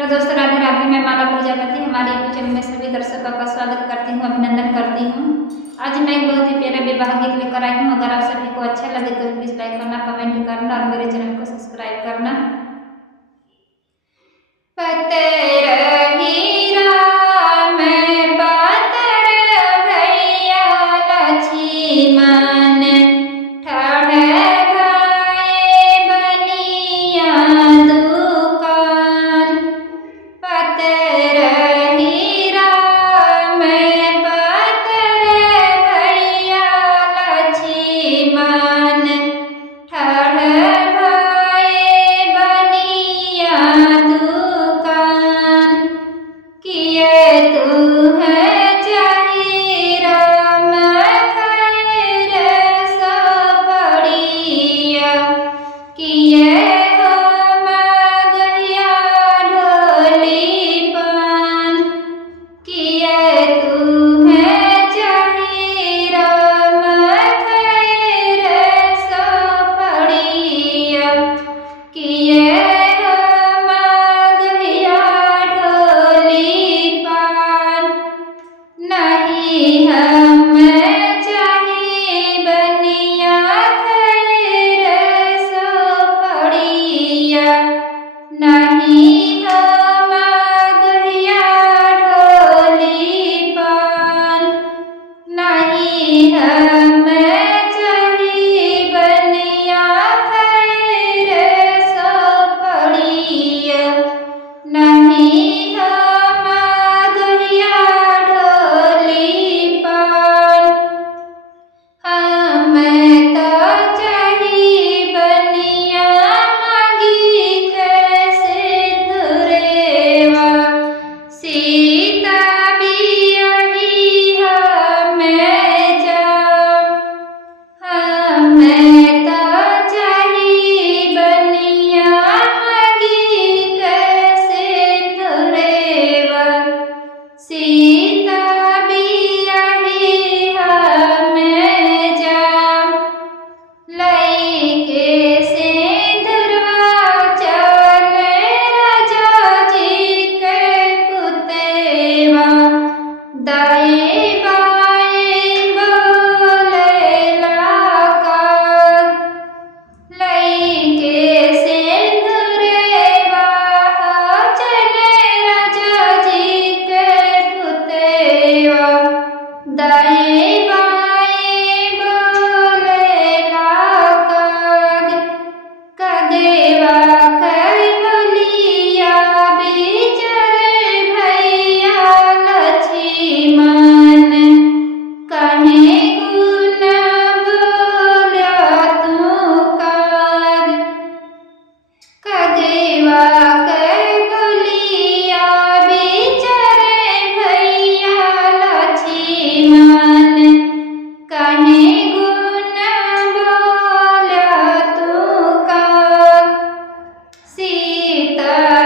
हेलो दोस्तों, राधे राधे। मैं माला प्रजापति हमारे यूट्यूब चैनल में सभी दर्शकों का स्वागत करती हूँ, अभिनंदन करती हूँ। आज मैं एक बहुत ही प्यारा विवाह गीत लेकर आई हूँ। अगर आप सभी को अच्छा लगे तो प्लीज लाइक करना, कमेंट करना और मेरे चैनल को सब्सक्राइब करना। सीता